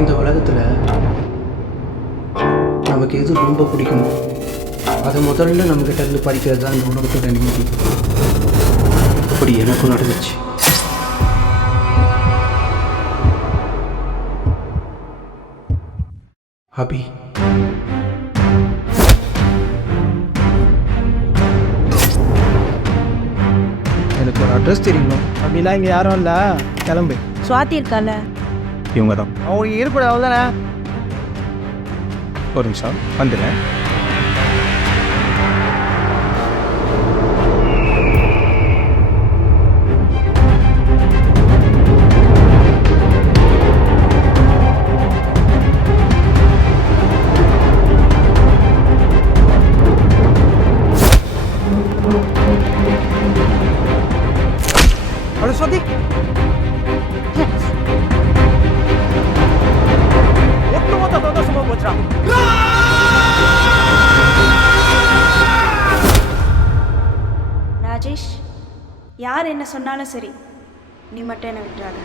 இந்த உலகத்தில் நமக்கு எது ரொம்ப பிடிக்குமோ அதை முதல்ல நம்மக்கிட்ட இருந்து படிக்கிறது தான் இந்த உலகத்தோட நிம்மதி. அப்படி எனக்கும் நடந்துச்சு. அபி, எனக்கு ஒரு அட்ரஸ் தெரியுமா? அப்படிலாம் இங்கே யாரும் இல்லை, கிளம்பு. சுவாதி இருக்கால, இவங்க தான். அவங்க இருக்கக்கூடாது, அவ்வளோதானே? ஒரு நிமிஷம் வந்துடுறேன். சுவாதி, ஒட்டுமொத்த சந்தோஷமா போச்சுடா. ராஜேஷ், யார் என்ன சொன்னாலும் சரி, நீ மட்டும் என்னை விட்டுறாத.